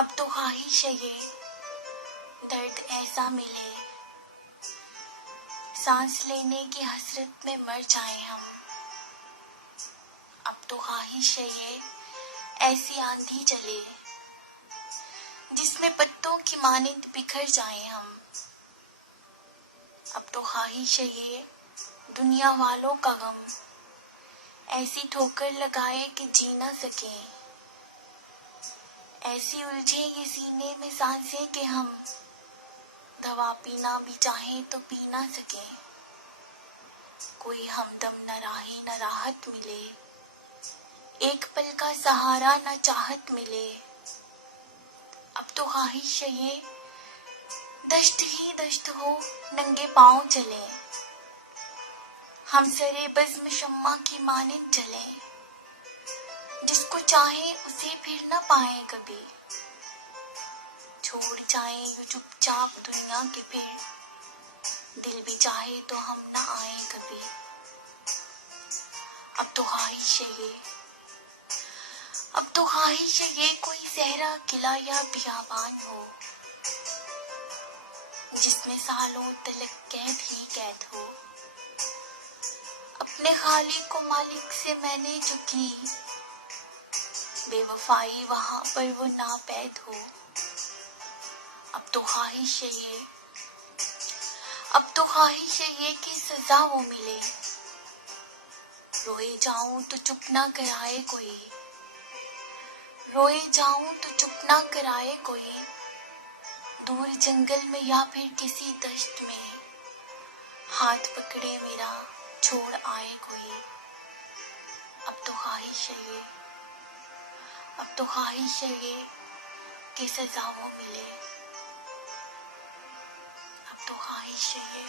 अब तो ख्वाहिश है ये दर्द ऐसा मिले, सांस लेने की हसरत में मर जाएं हम। अब तो ख्वाहिश है ये ऐसी आंधी चले जिसमें पत्तों की मानिंद बिखर जाएं हम। अब तो ख्वाहिश है ये दुनिया वालों का गम ऐसी ठोकर लगाए कि जी ना सके, ऐसी उलझे ये सीने में सांसें कि हम दवा पीना भी चाहे तो पी ना सके। कोई हमदम न राही न राहत मिले, एक पल का सहारा न चाहत मिले। अब तो ख्वाहिश है ये दश्त ही दश्त हो, नंगे पांव चले, हम सरे बज़्म शम्मा की मानिंद चले, जिसको चाहे उसे फिर न पाए कभी, छोड़ जाए यूं चुपचाप दुनिया के फिर, दिल भी चाहे तो हम न आए कभी। अब तो ख्वाहिश है ये, अब तो ख्वाहिश है ये कोई सहरा किला या बियाबान हो, जिसमें सालों तलक कैद ही कैद हो। अपने खालिक को मालिक से मैंने जो की, बेवफाई वहां पर वो नापैद हो। अब तो ख्वाहिश है ये, अब तो ख्वाहिश है ये कि सजा वो मिले, रोए जाऊं तो चुप ना कराए कोई, रोए जाऊं तो चुप ना कराए कोई, दूर जंगल में या फिर किसी दश्त में, हाथ पकड़े मेरा छोड़ आए कोई। अब तो ख्वाहिश है ये, अब तो ख्वाहिश है ये कि सजा वो मिले, अब तो ख्वाहिश है ये।